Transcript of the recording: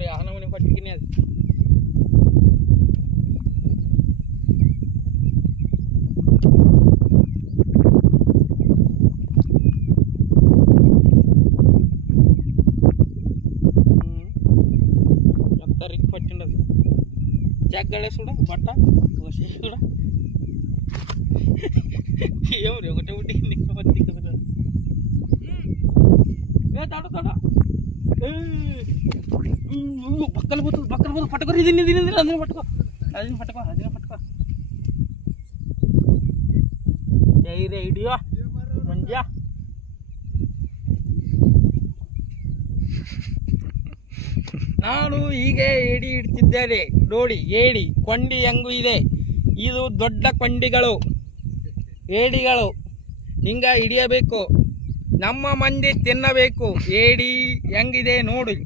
ನೋಡಿ ಆ ನಮೂನೆ ಪಟ್ಟಿಗೆ ಅದು ఎంతరికి పట్టిండదు చెగ్గలేసి కూడా బట్ట కూడా ఏం రే ఒకటే ఉట్టింది పత్తి కదా తాడు తాడు బక్కలు పోతుంది పట్టుకో ఇది అదిని పట్టుకో జైరే ఐడియా మంచిగా ನಾನು ಹೀಗೆ ಏಡಿ ಇಡ್ತಿದ್ದೇನೆ ನೋಡಿ ಏಡಿ ಕೊಂಡಿ ಹೆಂಗೂ ಇದೆ ಇದು ದೊಡ್ಡ ಕೊಂಡಿಗಳು ಏಡಿಗಳು ಹಿಂಗ ಹಿಡಿಯಬೇಕು ನಮ್ಮ ಮಂದಿ ತಿನ್ನಬೇಕು ಏಡಿ ಹೆಂಗಿದೆ ನೋಡಿ